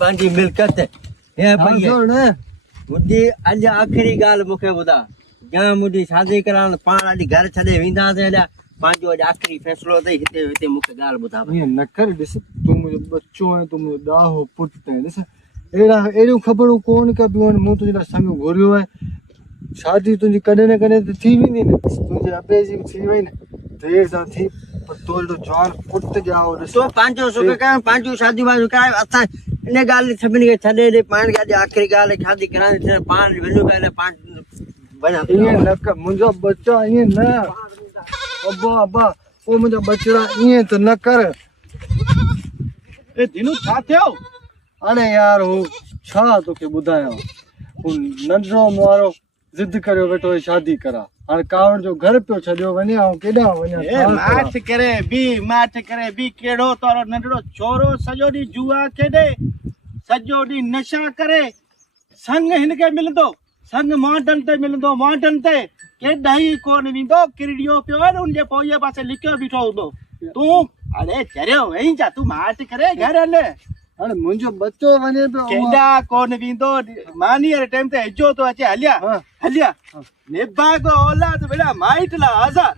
पंहिंजी मिल्कियत हे भईया मुंहिंजी अॼु आख़िरी ॻाल्हि मूंखे ॿुधा या मुंहिंजी शादी कराइण पाण अॼु घर छॾे वेंदासीं अॼु पंहिंजो अॼु आख़िरी फ़ैसिलो अथई हिते मूंखे ॻाल्हि ॿुधा ईअं न कर ॾिस तूं मुंहिंजो बच्चो आहे तूं मुंहिंजो ॾाहो पुटु आहे ॾिस अहिड़ियूं ख़बरूं कोन कबियूं आहिनि मूं तुंहिंजे लाइ संग घुरियो आहे शादी तुंहिंजी कॾहिं न कॾहिं त थी वेंदी न तुंहिंजे अबे जी बि थी वई न देरि सां थी पर तो एॾो जवान पुटु ॼाओ ॾिस तो पंहिंजो सुख कयो पंहिंजूं शादियूं वादियूं करायो असां इन ॻाल्हि सभिनी खे छॾे ॾे पाण खे अॼु आख़िरी ॻाल्हि शादी कराइणी पाण वञूं पहले पाण वञा ईअं न कर मुंहिंजो बच्चा ईअं न अब्बा ओ मुंहिंजा बचड़ा ईअं त न कर ए दिनू छा थियो अरे यार हो छा तोखे ॿुधायां हू नंढड़ो वारो ज़िद करियो वेठो शादी करा हाणे कावड़ जो घर पियो छॾियो वञे ऐं केॾां वञा ए माठ करे बि कहिड़ो तोरो नंढड़ो छोरो सॼो ॾींहुं जुआ खेॾे सॼो ॾींहुं नशा करे संग हिनखे मिलंदो संग मॉडल ते मिलंदो मॉडल ते केॾांहुं कोन वेंदो किरड़ियो पियो आहे न उनजे पोइ पासे लिखियो बीठो हूंदो तूं अरे चरियो वेही जा तूं माठ करे घर हल हाणे मुंहिंजो बच्चो वञे पियो केॾा कोन वेंदो मानी वारे टाइम ते इजो तो अचे हलिया निभागो औलाद बेड़ा माइट ला आज़ाद